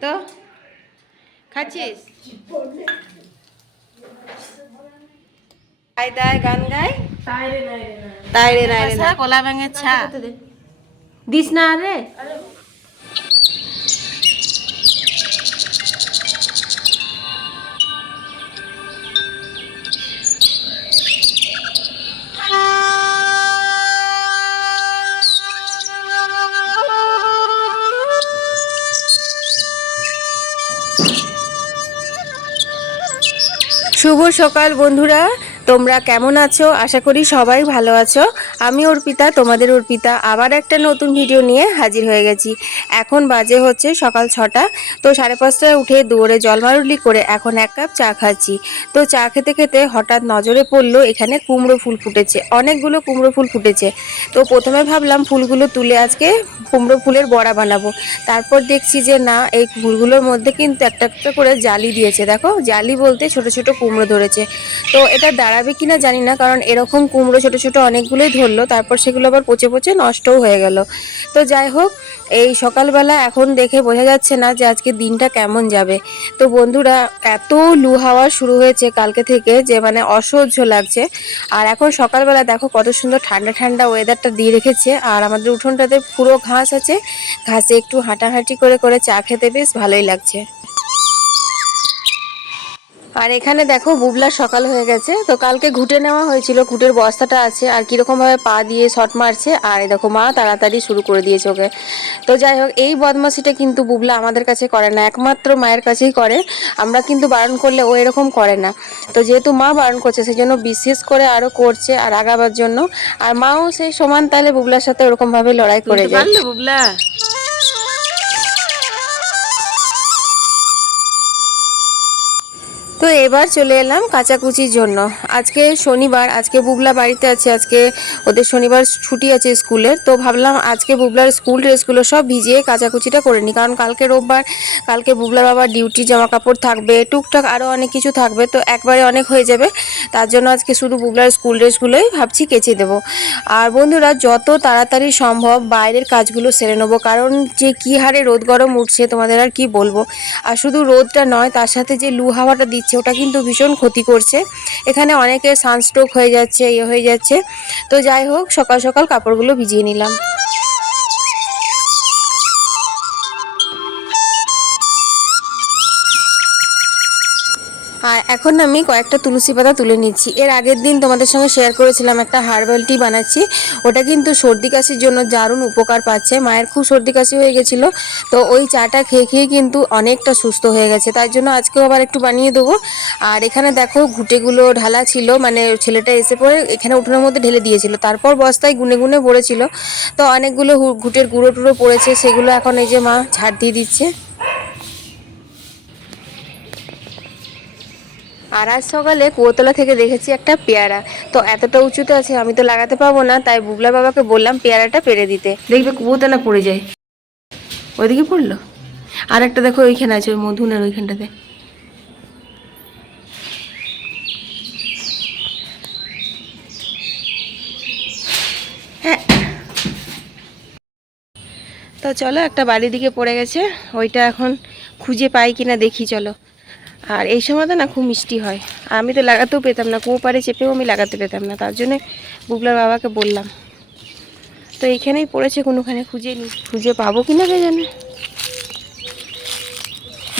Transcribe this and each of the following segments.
তো খাচ্ছিস? গাই দায় গান গাই? তাই রে নাই রে না কলা ব্যাঙের ছা। দিস না রে। শুভ সকাল বন্ধুরা। তোমরা কেমন আছো? আশা করি সবাই ভালো আছো। আমি অর্পিতা, তোমাদের অর্পিতা আবার একটা নতুন ভিডিও নিয়ে হাজির হয়ে গেছি। এখন বাজে হচ্ছে সকাল ছটা। তো সাড়ে পাঁচটায় উঠে দৌড়ে জলমারুলি করে এখন এক কাপ চা খাচ্ছি। তো চা খেতে খেতে হঠাৎ নজরে পড়ল, এখানে কুমড়ো ফুল ফুটেছে। অনেকগুলো কুমড়ো ফুল ফুটেছে। তো প্রথমে ভাবলাম ফুলগুলো তুলে আজকে কুমড়ো ফুলের বড়া বানাবো। তারপর দেখছি যে না, এই ফুলগুলোর মধ্যে কিন্তু একটা একটা করে জালি দিয়েছে। দেখো, জালি বলতে ছোট ছোট কুমড়ো ধরেছে। তো এটা দাঁড়াবে কিনা জানি না, কারণ এরকম কুমড়ো ছোট ছোট অনেকগুলোই ধরলো, তারপর সেগুলো আবার পচে পচে নষ্টও হয়ে গেল। তো যাই হোক, এই সকালবেলা এখন দেখে বোঝা যাচ্ছে না যে আজকে দিনটা কেমন যাবে। তো বন্ধুরা, এত লু হাওয়া শুরু হয়েছে কালকে থেকে যে মানে অসহ্য লাগছে। আর এখন সকালবেলা দেখো কত সুন্দর ঠান্ডা ঠান্ডা ওয়েদারটা দিয়ে রেখেছে, আর আমাদের উঠোনটাতে পুরো ঘাস আছে। ঘাসে একটু হাঁটাহাঁটি করে করে চা খেতে বেশ ভালোই লাগছে। আর এখানে দেখো বুবলার সকাল হয়ে গেছে। তো কালকে ঘুটে নেওয়া হয়েছিল ঘুটের বস্তাটা আছে আর কীরকম ভাবে পা দিয়ে শট মারছে আর দেখো মা তাড়াতাড়ি শুরু করে দিয়েছে ওকে। তো যাই হোক এই বদমাসিটা কিন্তু বুবলা আমাদের কাছে করে না একমাত্র মায়ের কাছেই করে। আমরা কিন্তু বারণ করলে ও এরকম করে না। তো যেহেতু মা বারণ করছে সেই জন্য বিশেষ করে আরও করছে আর আগাবার জন্য। আর মাও সেই সমান তাহলে বুবলার সাথে ওরকম ভাবে লড়াই করে যায়। বুবলা? তো এবার চলে এলাম কাচাকুচির জন্য। আজকে শনিবার, আজকে বুবলা বাড়িতে আছে, আজকে ওদের শনিবার ছুটি আছে স্কুলের তো ভাবলাম আজকে বুবলার স্কুল ড্রেসগুলো সব ভিজিয়ে কাচাকুচিটা করে নিই। কারণ কালকে রোববার, কালকে বুবলা বাবার ডিউটি জামা কাপড় থাকবে, টুকটাক আরও অনেক কিছু থাকবে। তো একবারে অনেক হয়ে যাবে। তার জন্য আজকে শুধু বুবলার স্কুল ড্রেসগুলোই ভাবছি কেচে দেবো। আর বন্ধুরা, যত তাড়াতাড়ি সম্ভব বাইরের কাজগুলো সেরে নেব। কারণ যে কী হারে রোদ গরম উঠছে, তোমাদের আর কি বলব। আর শুধু রোদটা নয়, তার সাথে যে লু হাওয়াটা দিচ্ছে ওটা কিন্তু ভীষণ ক্ষতি করছে। এখানে অনেকে সানস্ট্রোক হয়ে যাচ্ছে ইয়ে হয়ে যাচ্ছে। তো যাই হোক, সকাল সকাল কাপড়গুলো ভিজিয়ে নিলাম। আর এখন আমি কয়েকটা তুলসী পাতা তুলে নিচ্ছি। এর আগের দিন তোমাদের সঙ্গে শেয়ার করেছিলাম, একটা হার্বাল টি বানাচ্ছি। ওটা কিন্তু সর্দি কাশির জন্য দারুণ উপকার পাচ্ছে। মায়ের খুব সর্দি কাশি হয়ে গেছিল, তো ওই চাটা খেয়ে খেয়ে কিন্তু অনেকটা সুস্থ হয়ে গেছে। তার জন্য আজকেও আবার একটু বানিয়ে দেবো। আর এখানে দেখো ঘুটেগুলো ঢালা ছিল মানে ছেলেটা এসে পরে এখানে উঠোনের মধ্যে ঢেলে দিয়েছিল। তারপর বস্তায় গুনে গুনে পড়েছিল তো অনেকগুলো ঘুটের গুঁড়ো টুড়ো পড়েছে, সেগুলো এখন এই যে মা ঝাড় দিয়ে দিচ্ছে। আর আজ সকালে কুয়োতলা থেকে দেখেছি একটা পেয়ারা। তো এতটা উঁচুতে আছে, আমি তো লাগাতে পারব না, তাই বুবলা বাবাকে বললাম পেয়ারাটা পেরে দিতে। দেখবে কুয়োতে না পড়ে যায়। ওইদিকে পড়ল? আর একটা দেখো, ওইখানে আছে, ওই মধুনের ওইখানটাতে। তো চলো, একটা বাড়ির দিকে পড়ে গেছে, ওইটা এখন খুঁজে পাই কিনা দেখি, চলো। আর এই সময়টা না খুব মিষ্টি হয়। আমি তো লাগাতেও পেতাম না কুয়ো পাড়ে চেপেও আমি লাগাতে পেতাম না, তার জন্যে বুবলার বাবাকে বললাম। তো এইখানেই পড়েছে কোনোখানে খুঁজে নি, খুঁজে পাবো কি না জানে।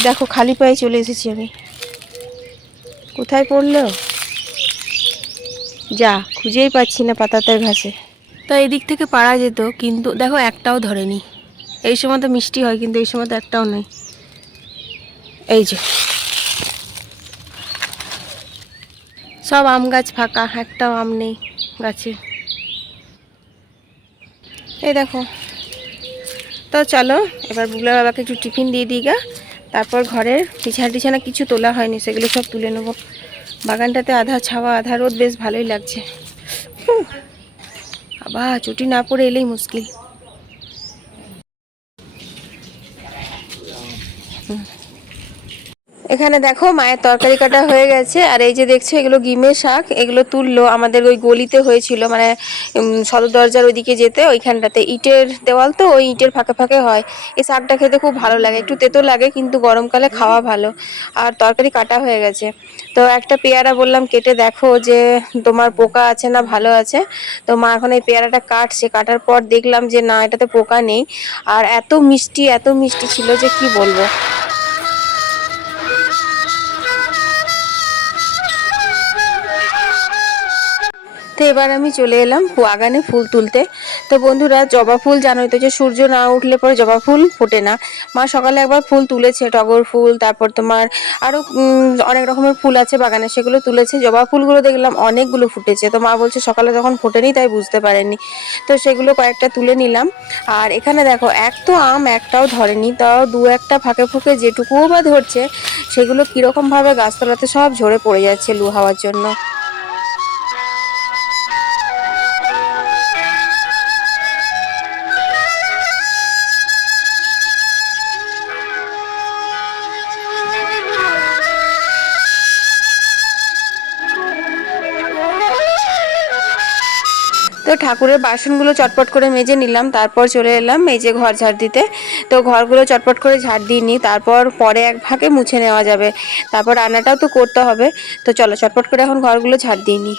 দেখো, খালি পায়ে চলে এসেছি আমি। কোথায় পড়ল? যা, খুঁজেই পাচ্ছি না পাতাতের ঘাসে। তো এই দিক থেকে পারা যেত, কিন্তু দেখো একটাও ধরেনি। এই সময় তো মিষ্টি হয়, কিন্তু এই সময় তো একটাও নেই এই যে সব আম গাছ ফাঁকা, একটাও আম নেই গাছে। এই দেখো। তো চলো, এবার বুগলা বাবাকে একটু টিফিন দিয়ে দিই গা। তারপর ঘরের বিছানা টিছানা কিছু তোলা হয়নি, সেগুলো সব তুলে নেব। বাগানটাতে আধা ছাওয়া, আধা রোদ, বেশ ভালোই লাগছে। আবার চুটি না পড়ে এলেই মুশকিল। এখানে দেখো মায়ের তরকারি কাটা হয়ে গেছে, আর এই যে দেখছ এগুলো গিমের শাক, এগুলো তুললো আমাদের ওই গলিতে হয়েছিল মানে সদর দরজার ওইদিকে যেতে, ওইখানটাতে ইটের দেওয়াল তো, ওই ইটের ফাঁকে ফাঁকে হয়। এই শাকটা খেতে খুব ভালো লাগে, একটু তেতো লাগে, কিন্তু গরমকালে খাওয়া ভালো, আর তরকারি কাটা হয়ে গেছে। তো একটা পেয়ারা বললাম কেটে দেখো যে, তোমার পোকা আছে না ভালো আছে? তো মা এখন এই পেয়ারাটা কাটছে, কাটার পর দেখলাম যে না, এটাতে পোকা নেই, আর এত মিষ্টি এত মিষ্টি ছিল যে কি বলব? তো এবার আমি চলে এলাম বাগানে ফুল তুলতে। তো বন্ধুরা, জবা ফুল জানোই তো যে সূর্য না উঠলে পরে জবা ফুল ফোটে না। মা সকালে একবার ফুল তুলেছে, টগর ফুল, তারপর তোমার আরও অনেক রকমের ফুল আছে বাগানে, সেগুলো তুলেছে। জবা ফুলগুলো দেখলাম অনেকগুলো ফুটেছে। তো মা বলছে সকালে যখন ফোটেনি তাই বুঝতে পারেনি। তো সেগুলো কয়েকটা তুলে নিলাম। আর এখানে দেখো, এক তো আম একটাও ধরেনি। তাও দু একটা ফাঁকে ফুঁকে যেটুকুও বা ধরছে, সেগুলো কীরকমভাবে গাছতলাতে সব ঝরে পড়ে যাচ্ছে লু হাওয়ার জন্য। তো ঠাকুরের বাসনগুলো চটপট করে মেজে নিলাম, তারপর চলে এলাম মেজে ঘর ঝাড় দিতে। তো ঘরগুলো চটপট করে ঝাড় দিই নিই, তারপর পরে এক ভাগে মুছে নেওয়া যাবে। তারপর রান্নাটাও তো করতে হবে, তো চলো চটপট করে এখন ঘরগুলো ঝাড় দিই নিই।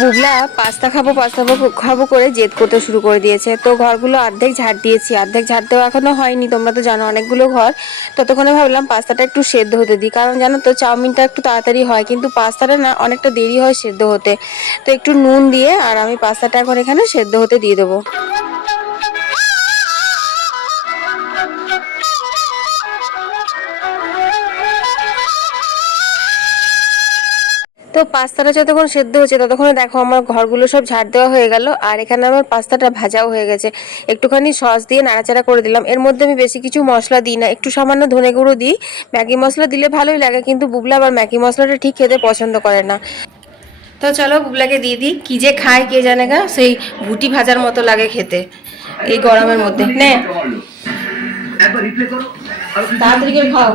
বুবলা পাস্তা খাব, পাস্তা খাবো- করে জেদ করতে শুরু করে দিয়েছে। তো ঘরগুলো অর্ধেক ঝাড় দিয়েছি, অর্ধেক ঝাড় দেওয়া এখনও হয়নি, তোমরা তো জানো অনেকগুলো ঘর। ততক্ষণে ভাবলাম পাস্তাটা একটু সেদ্ধ হতে দিই, কারণ জানো তো চাউমিনটা একটু তাড়াতাড়ি হয়, কিন্তু পাস্তাটা না অনেকটা দেরি হয় সেদ্ধ হতে। তো একটু নুন দিয়ে আর আমি পাস্তাটা এখন এখানে সেদ্ধ হতে দিয়ে দেবো। তো পাস্তাটা যতক্ষণ সেদ্ধ হচ্ছে ততক্ষণে দেখো আমার ঘরগুলো সব ঝাড় দেওয়া হয়ে গেল আর এখানে আমার পাস্তাটা ভাজাও হয়ে গেছে। একটুখানি সস দিয়ে নাড়াচাড়া করে দিলাম। এর মধ্যে আমি বেশি কিছু মশলা দিই না একটু সামান্য ধনে গুঁড়ো দিই। ম্যাগি মশলা দিলে ভালোই লাগে কিন্তু বুবলা আবার ম্যাগি মশলাটা ঠিক খেতে পছন্দ করে না। তো চলো বুবলাকে দিয়ে দিই কি যে খায় কে জানে গা সেই ভুটি ভাজার মতো লাগে খেতে এই গরমের মধ্যে। নে। আর তাড়াতাড়ি খাও।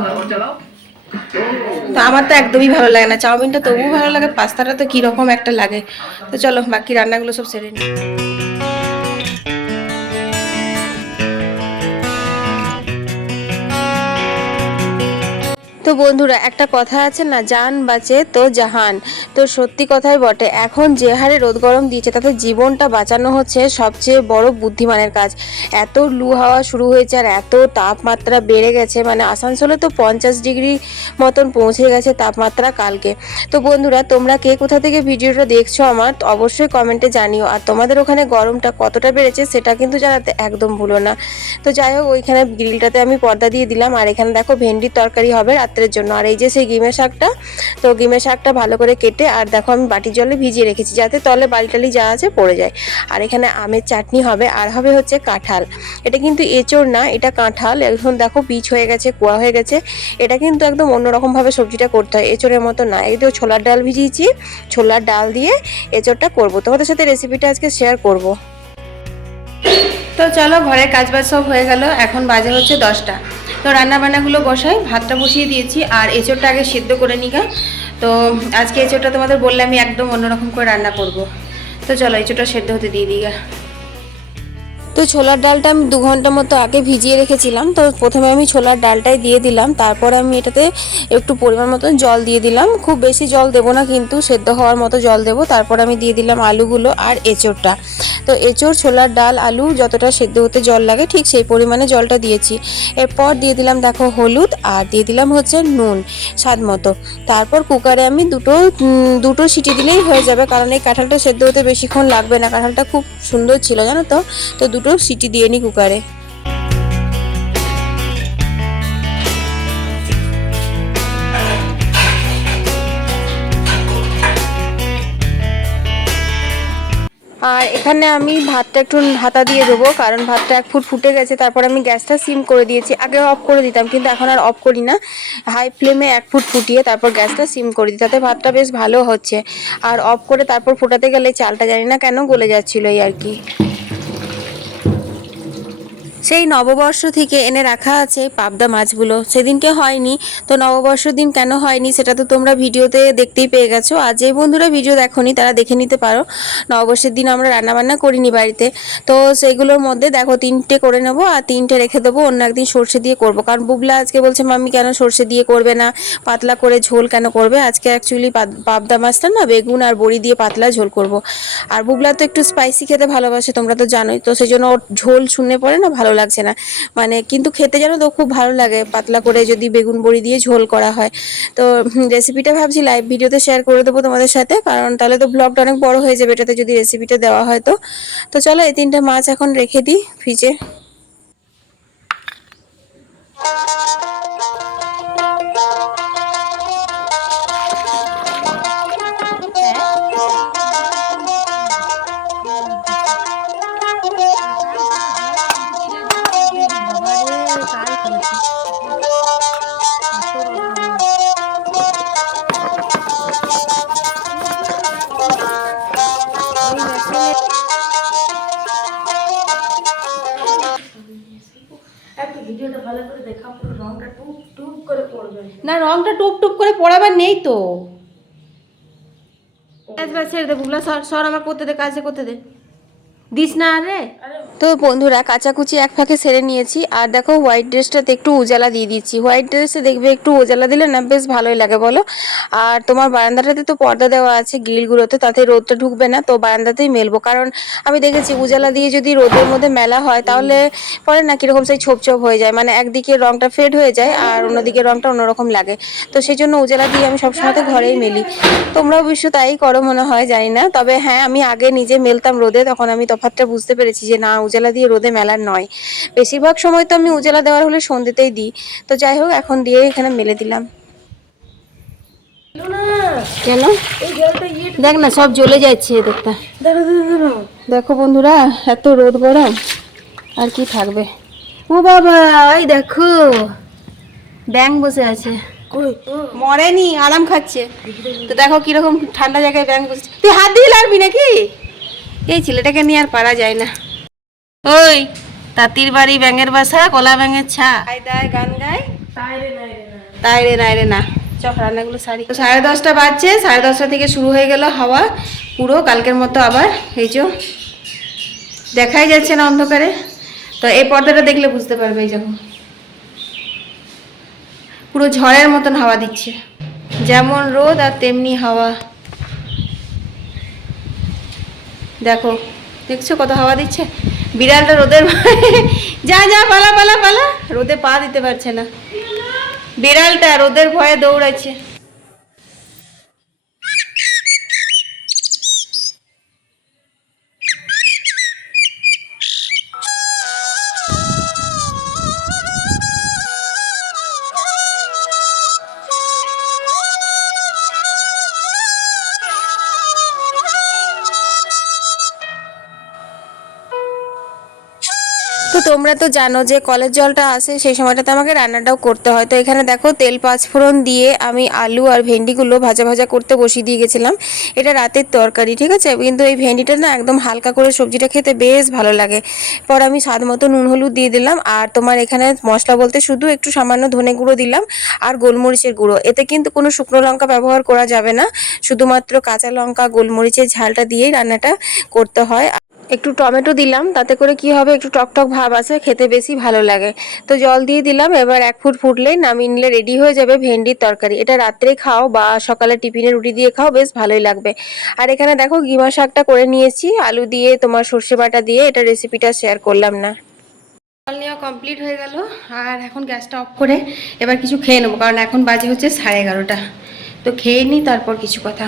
তো আমার তো একদমই ভালো লাগে না। চাউমিনটা তবুও ভালো লাগে, পাস্তাটা তো কীরকম একটা লাগে। তো চলো, বাকি রান্নাগুলো সব সেরে নিই তো বন্ধুরা, একটা কথা আছে না জান বাঁচে তো জাহান। তো সত্যি কথাই বটে, এখন যে হারে রোদ গরম দিয়েছে, তাতে জীবনটা বাঁচানো হচ্ছে সবচেয়ে বড় বুদ্ধিমানের কাজ। এত লু হাওয়া শুরু হয়েছে আর এত তাপমাত্রা বেড়ে গেছে মানে আসানসোলে তো পঞ্চাশ ডিগ্রি মতন পৌঁছে গেছে তাপমাত্রা কালকে। তো বন্ধুরা, তোমরা কে কোথা থেকে ভিডিওটা দেখছ আমার, অবশ্যই কমেন্টে জানিও। আর তোমাদের ওখানে গরমটা কতটা বেড়েছে, সেটা কিন্তু জানাতে একদম ভুলো না। তো যাই হোক, ওইখানে গ্রিলটাতে আমি পর্দা দিয়ে দিলাম, আর এখানে দেখো ভেন্ডির তরকারি হবে রাত্রের জন্য। আর এই যে সেই গিমের শাকটা, তো গিমের শাকটা ভালো করে কেটে, আর দেখো আমি বাটির জলে ভিজিয়ে রেখেছি যাতে তলে বালিটালি যা আছে পড়ে যায়। আর এখানে আমের চাটনি হবে, আর হবে হচ্ছে কাঁঠাল। এটা কিন্তু এঁচড় না, এটা কাঁঠাল। এখন দেখো পিচ হয়ে গেছে, কুয়া হয়ে গেছে। এটা কিন্তু একদম অন্যরকমভাবে সবজিটা করতে হয়, এঁচড়ের মতো না। একদম ছোলার ডাল ভিজিয়েছি, ছোলার ডাল দিয়ে এঁচড়টা করব। তোমাদের সাথে রেসিপিটা আজকে শেয়ার করব। তো চলো ঘরের কাজবাজ সব হয়ে গেল, এখন বাজে হচ্ছে দশটা। তো রান্নাবান্নাগুলো বসাই, ভাতটা বসিয়ে দিয়েছি আর এঁচোড়টা আগে সেদ্ধ করে নিগা তো আজকে এঁচোড়টা তোমাদের বললে আমি একদম অন্যরকম করে রান্না করব। তো চলো এঁচোড়টা সেদ্ধ হতে দিয়ে দিগা তো ছোলার ডালটা আমি দু ঘণ্টা মতো আগে ভিজিয়ে রেখেছিলাম। তো প্রথমে আমি ছোলার ডালটাই দিয়ে দিলাম। তারপরে আমি এটাতে একটু পরিমাণ মতো জল দিয়ে দিলাম। খুব বেশি জল দেবো না কিন্তু সেদ্ধ হওয়ার মতো জল দেবো। তারপর আমি দিয়ে দিলাম আলুগুলো আর এঁচড়টা। তো এঁচড়, ছোলার ডাল, আলু যতটা সেদ্ধ হতে জল লাগে ঠিক সেই পরিমাণে জলটা দিয়েছি। এরপর দিয়ে দিলাম দেখো হলুদ আর দিয়ে দিলাম হচ্ছে নুন স্বাদ মতো। তারপর কুকারে আমি দুটো দুটো সিটি দিলেই হয়ে যাবে কারণ এই কাঁঠালটা সেদ্ধ হতে বেশিক্ষণ লাগবে না। কাঁঠালটা খুব সুন্দর ছিল জানো তো? তো দুটো সিটি দিয়ে নিই কুকারে। আর এখানে আমি ভাতটা একটু হাতা দিয়ে দেবো, কারণ ভাতটা এক ফুট ফুটে গেছে, তারপর আমি গ্যাসটা সিম করে দিয়েছি। আগে অফ করে দিতাম, কিন্তু এখন আর অফ করি না। হাই ফ্লেমে এক ফুট ফুটিয়ে তারপর গ্যাসটা সিম করে দিই, তাতে ভাতটা বেশ ভালো হচ্ছে। আর অফ করে তারপর ফোটাতে গেলে চালটা জানি না কেন গলে যাচ্ছিল এই আর কি। সেই নববর্ষ থেকে এনে রাখা আছে পাবদা মাছগুলো। সেদিনকে হয়নি। তো নববর্ষের দিন কেন হয়নি সেটা তো তোমরা ভিডিওতে দেখতেই পেয়ে গেছো। আর যে বন্ধুরা ভিডিও দেখোনি, তারা দেখে নিতে পারো। নববর্ষের দিন আমরা রান্নাবান্না করিনি বাড়িতে। তো সেইগুলোর মধ্যে দেখো তিনটে করে নেব আর তিনটে রেখে দেবো। অন্য একদিন সর্ষে দিয়ে করব। কারণ বুবলা আজকে বলছে, মাম্মি, কেন সর্ষে দিয়ে করবে না? পাতলা করে ঝোল কেন করবে? আজকে অ্যাকচুয়ালি পাবদা মাছটা না, বেগুন আর বড়ি দিয়ে পাতলা ঝোল করব। আর বুবলা তো একটু স্পাইসি খেতে ভালোবাসে, তোমরা তো জানোই। তো সেই জন্য ওর ঝোল শুনে পড়ে না ভালো লাগছে না। মানে কিন্তু খেতে জানো তো খুব ভালো লাগে। পাতলা করে যদি বেগুন বড়ি দিয়ে ঝোল করা হয়। তো রেসিপিটা ভাবছি লাইভ ভিডিওতে শেয়ার করে দেবো তোমাদের সাথে। কারণ তাহলে তো ব্লগটা অনেক বড় হয়ে যাবে। এটাতে যদি রেসিপিটা দেওয়া হয় তো। তো চলো এই তিনটা মাছ এখন রেখে দিই ফ্রিজে না, রংটা টুপ টুপ করে পড়াবার নেই তো। ছেড়ে দে বুবলা, সর সর আমার করতে দে, কাজে করতে দে। দিস না রে। তো বন্ধুরা, কাচাকুচি এক ফাঁকে সেরে নিয়েছি। আর দেখো হোয়াইট ড্রেসটাতে একটু উজালা দিয়ে দিচ্ছি। হোয়াইট ড্রেসে দেখবে একটু উজালা দিলে না বেশ ভালোই লাগে বলো। আর তোমার বারান্দাটাতে তো পর্দা দেওয়া আছে গ্রিলগুলোতে, তাতে রোদটা ঢুকবে না, তো বারান্দাতেই মেলবো। কারণ আমি দেখেছি, উজালা দিয়ে যদি রোদের মধ্যে মেলা হয়, তাহলে পরে না কীরকম সেই ছোপ ছোপ হয়ে যায়। মানে একদিকে রংটা ফেড হয়ে যায়, আর অন্যদিকে রংটা অন্যরকম লাগে। তো সেই জন্য উজালা দিয়ে আমি সবসময় তো ঘরেই মেলি। তোমরাও অবশ্য তাই করো মনে হয়, জানি না। তবে হ্যাঁ আমি আগে নিজে মেলতাম রোদে, তখন আমি তফাৎটা বুঝতে পেরেছি যে না উজালা দিয়ে রোদে মেলার নয়। বেশিরভাগ সময় তো আমি উজালা দেওয়ার হলে সন্ধ্যেতেই দিই। তো যাই হোক এখন দিয়ে এখানে মেলে দিলাম। কেন? দেখ না সব জ্বলে যাচ্ছে দেখটা দেখো বন্ধুরা এত রোদ গরম। আর কি থাকবে? ও বাবা এই দেখো। ব্যাং বসে আছে। মরেনি আরাম খাচ্ছে। তো দেখো কীরকম ঠান্ডা জায়গায় ব্যাং বসছে তুই হাত দিয়ে লাগবি নাকি? এই ছেলেটাকে নিয়ে আর পারা যায় না। ওই তাঁতির বাড়ি ব্যাঙের বাসা কলা ব্যাঙের ছা। আয় দায় গান গায়। তাই রে নাই রে না। চ রান্নাগুলো সারি। তো সাড়ে দশটা বাজছে সাড়ে দশটা থেকে শুরু হয়ে গেল হাওয়া পুরো কালকের মতো আবার এই যে দেখাই যাচ্ছে না অন্ধকারে। তো এই পর্দাটা দেখলে বুঝতে পারবে এই যখন পুরো ঝড়ের মতন হাওয়া দিচ্ছে। যেমন রোদ আর তেমনি হাওয়া। দেখো, দেখছ কত হাওয়া দিচ্ছে? বিড়ালটা রোদের যা যা, পালা পালা পালা, রোদে পা দিতে পারছে না। বিড়ালটা রোদের ভয়ে দৌড়াচ্ছে। তো তোমরা তো জানো যে কলের জলটা আসে, সেই সময়টাতে আমাকে রান্নাটাও করতে হয়। তো এখানে দেখো তেল পাঁচফোড়ন দিয়ে আমি আলু আর ভেন্ডিগুলো ভাজা ভাজা করতে বসিয়ে দিয়ে গেছিলাম। এটা রাতের তরকারি, ঠিক আছে? কিন্তু এই ভেন্ডিটা না একদম হালকা করে সবজিটা খেতে বেশ ভালো লাগে। পর আমি স্বাদ মতো নুন, হলুদ দিয়ে দিলাম আর তোমার এখানে মশলা বলতে শুধু একটু সামান্য ধনে গুঁড়ো দিলাম আর গোলমরিচের গুঁড়ো। এতে কিন্তু কোনো শুকনো লঙ্কা ব্যবহার করা যাবে না। শুধুমাত্র কাঁচা লঙ্কা, গোলমরিচের ঝালটা দিয়েই রান্নাটা করতে হয়। একটু টমেটো দিলাম, তাতে করে কি হবে, একটু টকটক ভাব আছে, খেতে বেশি ভালো লাগে। তো জল দিয়ে দিলাম, এবার এক ফুট ফুটলেই নামিয়ে নিলে রেডি হয়ে যাবে ভেন্ডির তরকারি। এটা রাত্রে খাও বা সকালে টিফিনে রুটি দিয়ে খাও, বেশ ভালোই লাগবে। আর এখানে দেখো গিমা শাকটা করে নিয়েছি, আলু দিয়ে তোমার সর্ষে বাটা দিয়ে এটা রেসিপিটা শেয়ার করলাম না। জল নেওয়া কমপ্লিট হয়ে গেল, আর এখন গ্যাসটা অফ করে এবার কিছু খেয়ে নেব, কারণ এখন বাজে হচ্ছে সাড়ে এগারোটা। তো খেয়ে নিই তারপর কিছু কথা।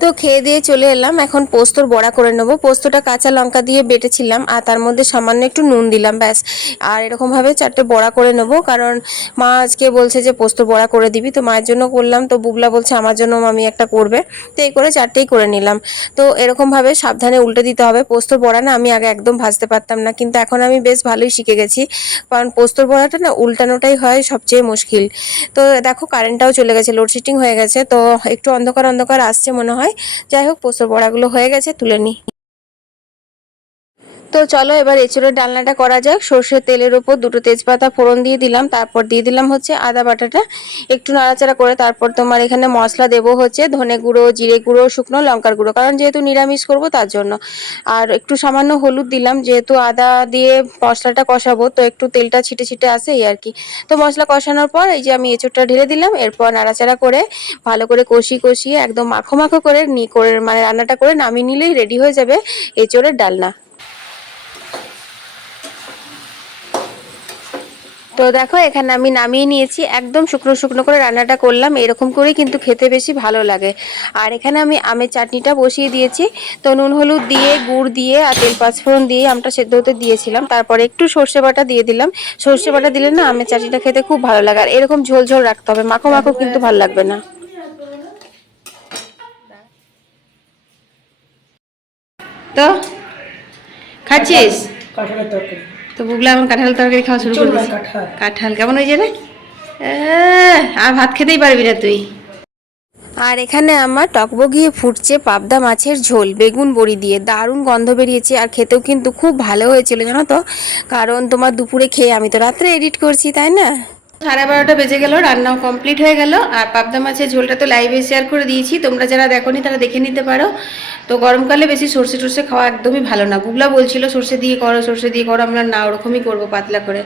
তো খেয়ে দিয়ে চলে এলাম। এখন পোস্তর বড়া করে নেব। পোস্তটা কাঁচা লঙ্কা দিয়ে বেটেছিলাম আর তার মধ্যে সামান্য একটু নুন দিলাম, ব্যাস। আর এরকমভাবে চারটে বড়া করে নেব, কারণ মা আজকে বলছে যে পোস্ত বড়া করে দিবি। তো মায়ের জন্য করলাম, তো বুবলা বলছে আমার জন্য মামি একটা করবে। তো এই করে চারটেই করে নিলাম। তো এরকমভাবে সাবধানে উল্টে দিতে হবে। পোস্তর বড়া না আমি আগে একদম ভাজতে পারতাম না, কিন্তু এখন আমি বেশ ভালোই শিখে গেছি। কারণ পোস্তর বড়াটা না উল্টানোটাই হয় সবচেয়ে মুশকিল। তো দেখো কারেন্টটাও চলে গেছে লোডশেডিং হয়ে গেছে। তো একটু অন্ধকার অন্ধকার আসছে মনে হয়। যাই হোক পোস্তর বড়াগুলো হয়ে গেছে তুলে নিই তো চলো এবার এঁচড়ের ডালনাটা করা যাক। সর্ষের তেলের ওপর দুটো তেজপাতা ফোড়ন দিয়ে দিলাম, তারপর দিয়ে দিলাম হচ্ছে আদা বাটাটা। একটু নাড়াচাড়া করে তারপর তোমার এখানে মশলা দেবো হচ্ছে ধনে গুঁড়ো, জিরে গুঁড়ো, শুকনো লঙ্কার গুঁড়ো, কারণ যেহেতু নিরামিষ করব তার জন্য। আর একটু সামান্য হলুদ দিলাম, যেহেতু আদা দিয়ে মশলাটা কষাবো, তো একটু তেলটা ছিটে ছিটে আসে এই আর কি। তো মশলা কষানোর পর এই যে আমি এঁচড়টা ঢেলে দিলাম, এরপর নাড়াচাড়া করে ভালো করে কষি কষিয়ে একদম মাখো মাখো করে নি করে মানে রান্নাটা করে নামিয়ে নিলেই রেডি হয়ে যাবে এঁচড়ের ডালনা। তো দেখো এখানে আমি নামিয়ে নিয়েছি। একদম শুকনো শুকনো করে রান্নাটা করলাম। এরকম করেই কিন্তু খেতে বেশি ভালো লাগে। আর এখানে আমি আমের চাটনিটা বসিয়ে দিয়েছি। তো নুন হলুদ দিয়ে গুড় দিয়ে আর তেল পাঁচফোড়ন দিয়ে আমটা সেদ্ধ হতে দিয়েছিলাম। তারপরে একটু সর্ষে বাটা দিয়ে দিলাম। সর্ষে বাটা দিলে না আমের চাটনিটা খেতে খুব ভালো লাগে। আর এরকম ঝোল ঝোল রাখতে হবে। মাখো মাখো কিন্তু ভালো লাগবে না। তো খাচ্ছিস? কাঁঠালের তরকারি। তো বুগলা এখন কাঁঠাল তরকারি খাওয়া শুরু করে কাঁঠাল। কাঁঠাল কেমন হয়েছে রে আর ভাত খেতেই পারবি না তুই। আর এখানে আমার টকবগিয়ে ফুটছে পাবদা মাছের ঝোল বেগুন বড়ি দিয়ে। দারুণ গন্ধ বেরিয়েছে আর খেতেও কিন্তু খুব ভালো হয়েছিল জানো তো? কারণ তোমার দুপুরে খেয়ে আমি তো রাত্রে এডিট করছি তাই না? সাড়ে বারোটা বেজে গেল, রান্নাও কমপ্লিট হয়ে গেল, আর পাবদা মাছের ঝোলটা তো লাইভে শেয়ার করে দিয়েছি, তোমরা যারা দেখোনি তারা দেখে নিতে পারো। তো গরমকালে বেশি সর্ষে টর্ষে খাওয়া একদমই ভালো না। গুগলা বলছিল, সর্ষে দিয়ে করো, সর্ষে দিয়ে করো, আমরা না, ওরকমই করব পাতলা করে।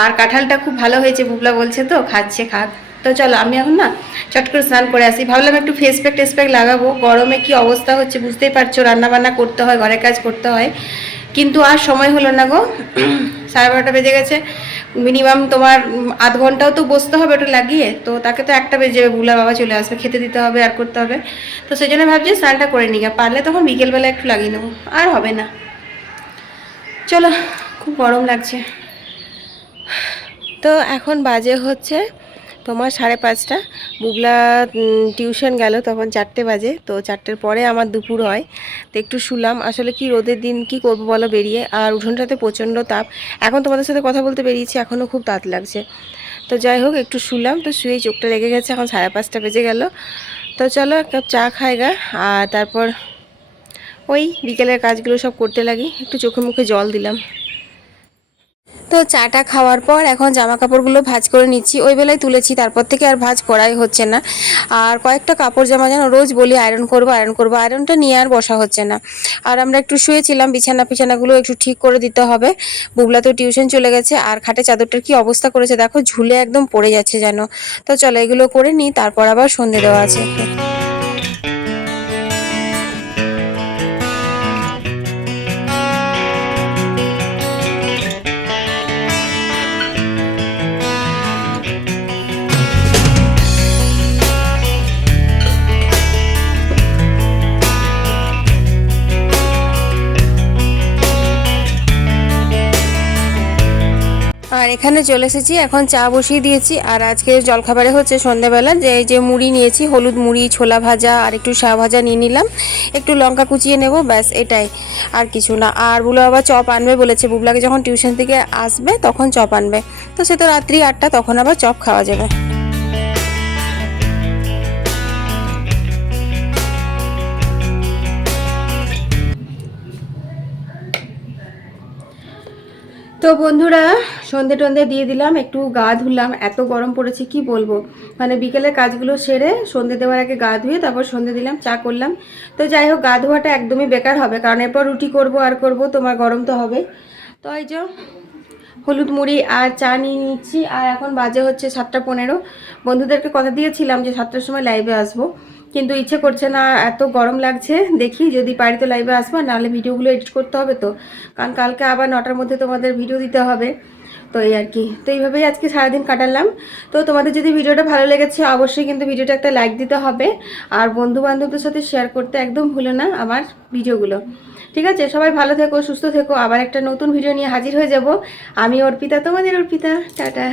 আর কাঁঠালটা খুব ভালো হয়েছে, বুবলা বলছে তো, খাচ্ছে, খাক। তো চলো, আমি এখন না, চট করে স্নান করে আসি। ভাবলাম একটু ফেস প্যাক টেস প্যাক লাগাবো। গরমে কি অবস্থা হচ্ছে বুঝতেই পারছ, রান্নাবান্না করতে হয় ঘরের কাজ করতে হয়। কিন্তু আর সময় হলো না গো। সাড়ে বারোটা বেজে গেছে। মিনিমাম তোমার আধ ঘন্টাও তো বসতে হবে ওটা লাগিয়ে, তো তাকে তো একটা বেজে যাবে। বুলা বাবা চলে আসবে, খেতে দিতে হবে, আর করতে হবে। তো সেই জন্য ভাবছি স্নানটা করে নিই। পারলে তখন বিকেলবেলা একটু লাগিয়ে নেব। আর হবে না। চলো, খুব গরম লাগছে। তো এখন বাজে হচ্ছে তোমার সাড়ে পাঁচটা। বুবলা টিউশন গেল তখন চারটে বাজে। তো চারটের পরে আমার দুপুর হয়। তো একটু শুলাম, আসলে কি রোদের দিন, কি করব বলো বেরিয়ে। আর উঠোনটাতে প্রচণ্ড তাপ। এখন তোমাদের সাথে কথা বলতে বেরিয়েছি, এখনও খুব তাপ লাগছে। তো যাই হোক, একটু শুলাম, তো শুয়েই চোখটা লেগে গেছে, এখন সাড়ে পাঁচটা বেজে গেল। তো চলো এক কাপ চা খাইগা আর তারপর ওই বিকেলের কাজগুলো সব করতে লাগি। একটু চোখে মুখে জল দিলাম। তো চাটা খাওয়ার পর এখন জামা কাপড়গুলো ভাজ করে নিচ্ছি। ওই বেলায় তুলেছি, তারপর থেকে আর ভাঁজ করাই হচ্ছে না। আর কয়েকটা কাপড় জামা যেন রোজ বলি আয়রন করব আয়রন করব, আয়রনটা নিয়ে আর বসা হচ্ছে না। আর আমরা একটু শুয়েছিলাম, বিছানা পিছানাগুলো একটু ঠিক করে দিতে হবে। বুবলা তো টিউশন চলে গেছে, আর খাটে চাদরটার কি অবস্থা করেছে দেখো, ঝুলে একদম পড়ে যাচ্ছে যেন। তো চলো এগুলো করে নিই, তারপর আবার সন্ধে দেওয়া আছে। আর এখানে চলে এসেছি। এখন চা বসিয়ে দিয়েছি। আর আজকে জলখাবারে হচ্ছে সন্ধ্যাবেলা। যে যে মুড়ি নিয়েছি, হলুদ মুড়ি, ছোলা ভাজা আর একটু শাহ ভাজা নিয়ে নিলাম। একটু লঙ্কা কুচিয়ে নেব, ব্যাস এটাই। আর কিছু না। আর বুলো আবার চপ আনবে বলেছে। বুবলাকে যখন টিউশন থেকে আসবে, তখন চপ আনবে। তো সে তো রাত্রি আটটা, তখন আবার চপ খাওয়া যাবে। তো বন্ধুরা, সন্ধে টন্ধে দিয়ে দিলাম, একটু গা ধুলাম, এত গরম পড়েছে, কি বলব? মানে বিকেলে কাজগুলো সেরে সন্ধে দেওয়ার আগে গা ধুয়ে তারপর সন্ধে দিলাম, চা করলাম। তো যাই হোক, গা ধোয়াটা একদমই বেকার হবে, কারণ এরপর রুটি করব, আর করব, তোমার গরম তো হবে। তো এই যে হলুদ মুড়ি আর চা নিয়ে নিচ্ছি, আর এখন বাজে হচ্ছে সাতটা পনেরো। বন্ধুদেরকে কথা দিয়েছিলাম যে সাতটার সময় লাইভে আসব। কিন্তু ইচ্ছে করছে না, এত গরম লাগছে। দেখি যদি পারি তো লাইভে আসব নাহলে ভিডিওগুলো এডিট করতে হবে তো। কারণ কালকে আবার নটার মধ্যে তোমাদের ভিডিও দিতে হবে। তো এই আর কি। তো এইভাবেই আজকে সারাদিন কাটালাম। তো তোমাদের যদি ভিডিওটা ভালো লেগেছে, অবশ্যই কিন্তু ভিডিওটা একটা লাইক দিতে হবে। আর বন্ধু বান্ধবদের সাথে শেয়ার করতে একদম ভুলো না আমার ভিডিওগুলো। ঠিক আছে? সবাই ভালো থেকো, সুস্থ থেকো। আবার একটা নতুন ভিডিও নিয়ে হাজির হয়ে যাব। আমি অর্পিতা, তোমাদের অর্পিতা। টাটা।